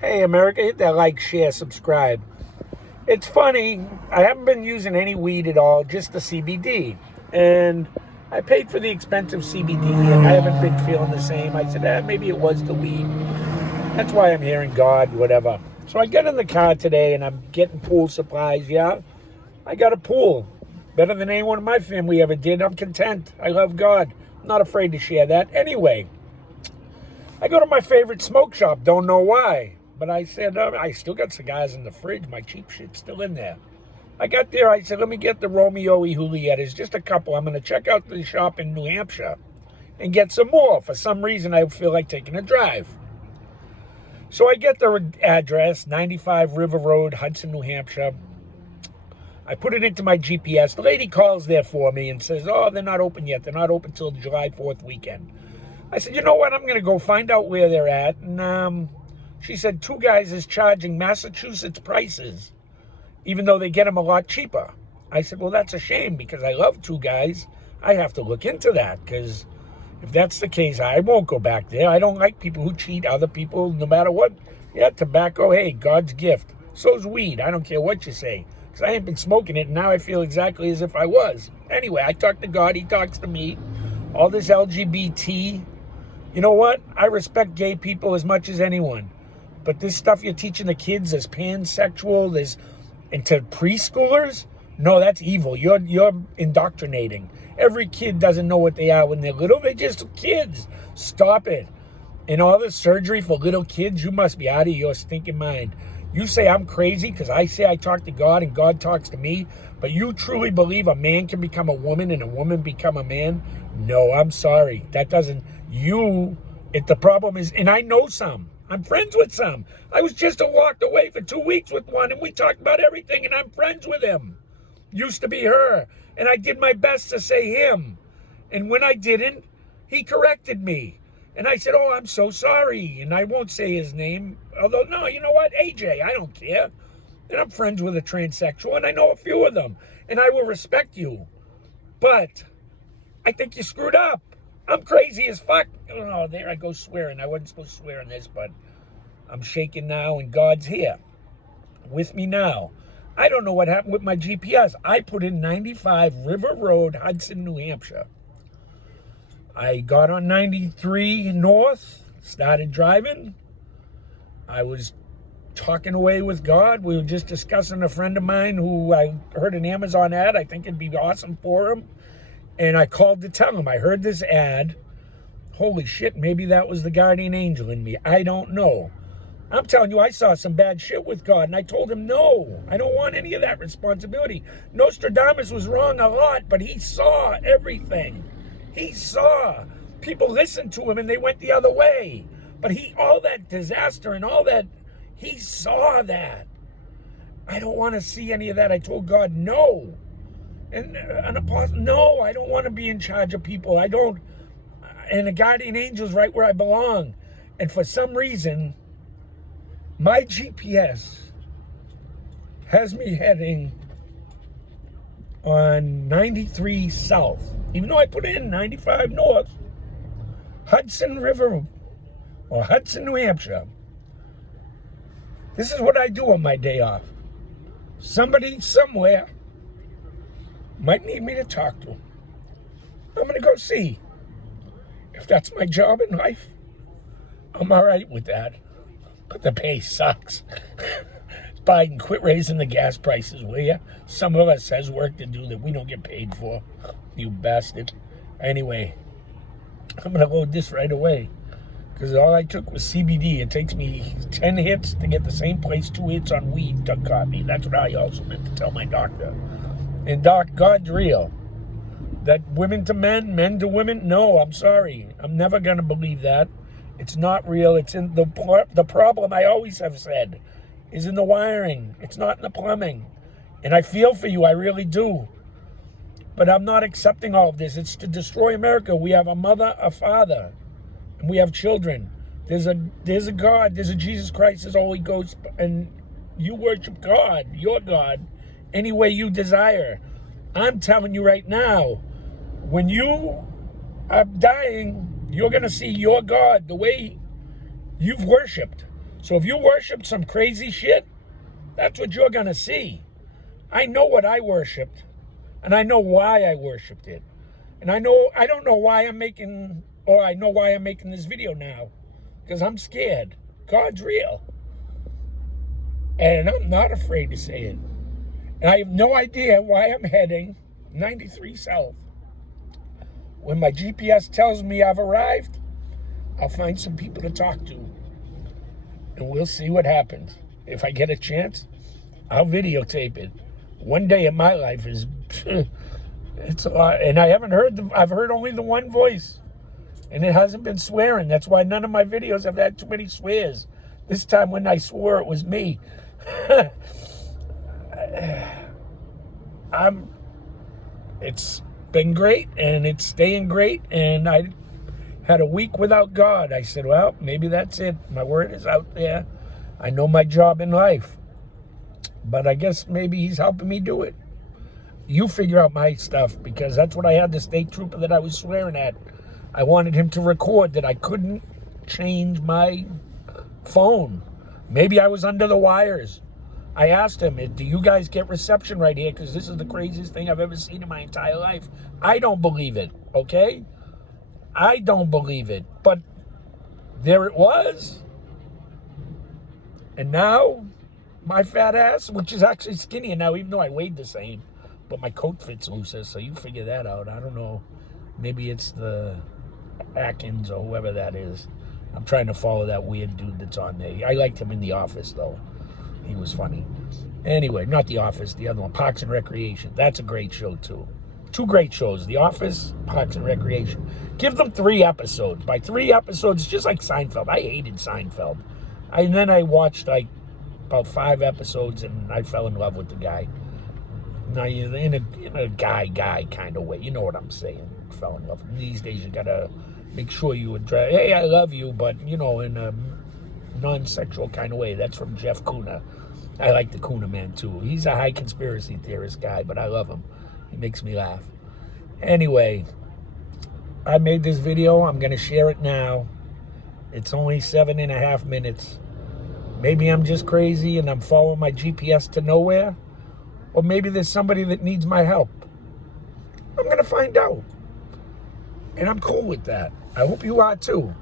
Hey, America, hit that like, share, subscribe. It's funny, I haven't been using any weed at all, just the CBD. And I paid for the expensive CBD, and I haven't been feeling the same. I said, maybe it was the weed. That's why I'm hearing God, whatever. So I get in the car today, and I'm getting pool supplies, yeah? I got a pool. Better than anyone in my family ever did. I'm content. I love God. I'm not afraid to share that. Anyway, I go to my favorite smoke shop. Don't know why. But I said, I still got cigars in the fridge. My cheap shit's still in there. I got there. I said, let me get the Romeo y Julietas. Just a couple. I'm going to check out the shop in New Hampshire and get some more. For some reason, I feel like taking a drive. So I get the address, 95 River Road, Hudson, New Hampshire. I put it into my GPS. The lady calls there for me and says, oh, they're not open yet. They're not open till the July 4th weekend. I said, you know what? I'm going to go find out where they're at. And she said, Two Guys is charging Massachusetts prices, even though they get them a lot cheaper. I said, well, that's a shame because I love Two Guys. I have to look into that because if that's the case, I won't go back there. I don't like people who cheat other people no matter what. Yeah, tobacco, hey, God's gift. So's weed. I don't care what you say because I ain't been smoking it, and now I feel exactly as if I was. Anyway, I talk to God. He talks to me. All this LGBT. You know what? I respect gay people as much as anyone. But this stuff you're teaching the kids as pansexual, is into preschoolers? No, that's evil. You're indoctrinating. Every kid doesn't know what they are when they're little. They're just kids. Stop it. And all this surgery for little kids, you must be out of your stinking mind. You say I'm crazy because I say I talk to God and God talks to me, but you truly believe a man can become a woman and a woman become a man? No, I'm sorry. That doesn't, the problem is, and I know some. I'm friends with some. I was just walked away for 2 weeks with one, and we talked about everything, and I'm friends with him. Used to be her, and I did my best to say him. And when I didn't, he corrected me. And I said, oh, I'm so sorry. And I won't say his name. Although, no, you know what? AJ, I don't care. And I'm friends with a transsexual, and I know a few of them. And I will respect you. But I think you screwed up. I'm crazy as fuck. Oh, there I go swearing. I wasn't supposed to swear in this, but I'm shaking now, and God's here with me now. I don't know what happened with my GPS. I put in 95 River Road, Hudson, New Hampshire. I got on 93 North, started driving. I was talking away with God. We were just discussing a friend of mine who I heard an Amazon ad. I think it'd be awesome for him. And I called to tell him I heard this ad. Holy shit, maybe that was the guardian angel in me. I don't know. I'm telling you, I saw some bad shit with God, and I told him, no, I don't want any of that responsibility. Nostradamus was wrong a lot, but he saw everything. He saw. People listened to him, and they went the other way. But all that disaster and all that, he saw that. I don't want to see any of that. I told God, no. And an apostle, no, I don't want to be in charge of people. I don't. And the guardian angel's right where I belong. And for some reason, my GPS has me heading on 93 South. Even though I put in 95 North, Hudson River, or Hudson, New Hampshire. This is what I do on my day off. Somebody somewhere might need me to talk to. I'm going to go see. If that's my job in life, I'm all right with that. But the pay sucks. Biden, quit raising the gas prices, will you? Some of us has work to do that we don't get paid for. You bastard. Anyway, I'm going to load this right away. Because all I took was CBD. It takes me 10 hits to get the same place 2 hits on weed Doug caught me. That's what I also meant to tell my doctor. And Doc, God's real. That women to men, men to women, no, I'm sorry. I'm never going to believe that. It's not real. It's in the problem, I always have said, is in the wiring. It's not in the plumbing. And I feel for you, I really do. But I'm not accepting all of this. It's to destroy America. We have a mother, a father, and we have children. There's a God, there's a Jesus Christ, there's Holy Ghost, and you worship God, your God, any way you desire. I'm telling you right now, when you are dying, you're going to see your God the way you've worshipped. So if you worship some crazy shit, that's what you're going to see. I know what I worshiped, and I know why I worshiped it. And I don't know why I'm making, or I know why I'm making this video now, because I'm scared. God's real. And I'm not afraid to say it. And I have no idea why I'm heading 93 South. When my GPS tells me I've arrived, I'll find some people to talk to. And we'll see what happens. If I get a chance, I'll videotape it. One day in my life is, it's a lot. And I haven't heard, I've heard only the one voice. And it hasn't been swearing. That's why none of my videos have had too many swears. This time when I swore, it was me. It's been great, and it's staying great, and I had a week without God. I said, well, maybe that's it. My word is out there. I know my job in life, but I guess maybe he's helping me do it. You figure out my stuff, because that's what I had the state trooper that I was swearing at. I wanted him to record that I couldn't change my phone. Maybe I was under the wires. I asked him, do you guys get reception right here? Because this is the craziest thing I've ever seen in my entire life. I don't believe it, okay? I don't believe it. But there it was. And now, my fat ass, which is actually skinnier now, even though I weighed the same, but my coat fits looser, so you figure that out. I don't know. Maybe it's the Atkins or whoever that is. I'm trying to follow that weird dude that's on there. I liked him in The Office, though. He was funny. Anyway, not The Office, the other one, Parks and Recreation. That's a great show, too. Two great shows, The Office, Parks and Recreation. Give them 3 episodes. By 3 episodes, just like Seinfeld. I hated Seinfeld. And then I watched, like, about 5 episodes, and I fell in love with the guy. Now, in a guy kind of way. You know what I'm saying. Fell in love. These days, you got to make sure you address, hey, I love you, but, you know, in a non-sexual kind of way. That's from Jeff Kuna. I like the Kuna Man, too. He's a high conspiracy theorist guy, but I love him. He makes me laugh. Anyway, I made this video. I'm going to share it now. It's only 7.5 minutes. Maybe I'm just crazy and I'm following my GPS to nowhere. Or maybe there's somebody that needs my help. I'm going to find out. And I'm cool with that. I hope you are, too.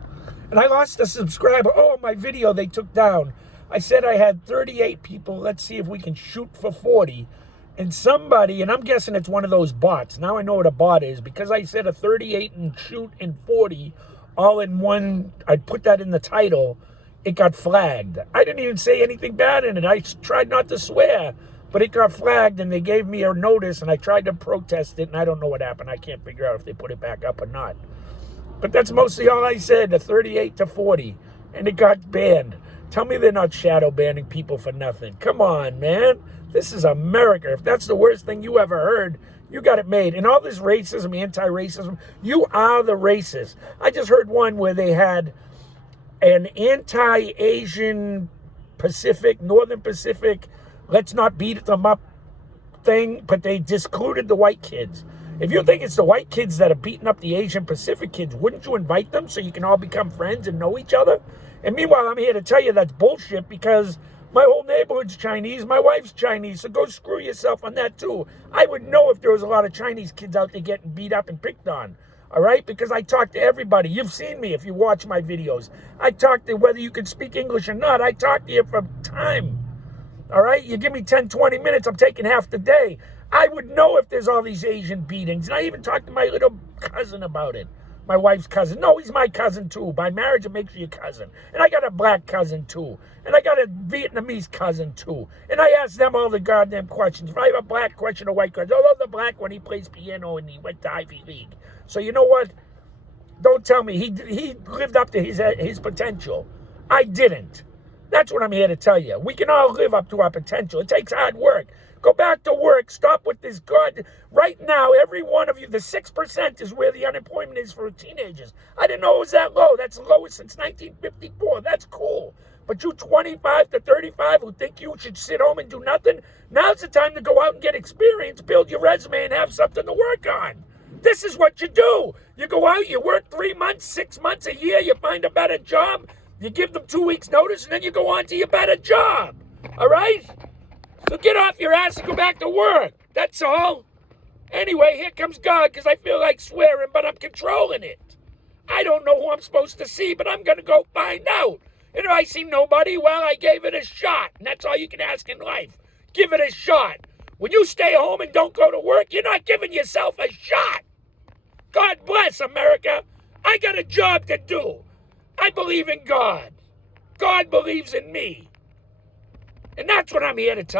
And I lost a subscriber. Oh, my video they took down. I said I had 38 people. Let's see if we can shoot for 40. And somebody, and I'm guessing it's one of those bots. Now I know what a bot is, because I said a 38 and shoot and 40 all in one. I put that in the title. It got flagged. I didn't even say anything bad in it. I tried not to swear, but it got flagged, and they gave me a notice, and I tried to protest it, and I don't know what happened. I can't figure out if they put it back up or not. But that's mostly all I said, the 38 to 40, and it got banned. Tell me they're not shadow banning people for nothing. Come on, man. This is America. If that's the worst thing you ever heard, you got it made. And all this racism, anti-racism, you are the racist. I just heard one where they had an anti-Asian Pacific, Northern Pacific, let's not beat them up thing, but they discluded the white kids. If you think it's the white kids that are beating up the Asian Pacific kids, wouldn't you invite them so you can all become friends and know each other? And meanwhile, I'm here to tell you that's bullshit, because my whole neighborhood's Chinese. My wife's Chinese, so go screw yourself on that too. I would know if there was a lot of Chinese kids out there getting beat up and picked on, all right? Because I talk to everybody. You've seen me if you watch my videos. I talk to whether you can speak English or not. I talk to you for time, all right? You give me 10, 20 minutes, I'm taking half the day. I would know if there's all these Asian beatings. And I even talked to my little cousin about it. My wife's cousin. No, he's my cousin too. By marriage, it makes you your cousin. And I got a black cousin too. And I got a Vietnamese cousin too. And I ask them all the goddamn questions. If I have a black question, a white question. Although the black one, he plays piano and he went to Ivy League. So you know what? Don't tell me. He lived up to his potential. I didn't. That's what I'm here to tell you. We can all live up to our potential. It takes hard work. Go back to work. Stop with this God. Right now, every one of you, the 6% is where the unemployment is for teenagers. I didn't know it was that low. That's the lowest since 1954. That's cool. But you 25 to 35 who think you should sit home and do nothing, now's the time to go out and get experience, build your resume, and have something to work on. This is what you do. You go out, you work 3 months, 6 months, a year, you find a better job. You give them 2 weeks notice and then you go on to your better job. All right? So get off your ass and go back to work. That's all. Anyway, here comes God because I feel like swearing, but I'm controlling it. I don't know who I'm supposed to see, but I'm going to go find out. And if I see nobody, well, I gave it a shot. And that's all you can ask in life. Give it a shot. When you stay home and don't go to work, you're not giving yourself a shot. God bless America. I got a job to do. I believe in God. God believes in me. And that's what I'm here to tell you.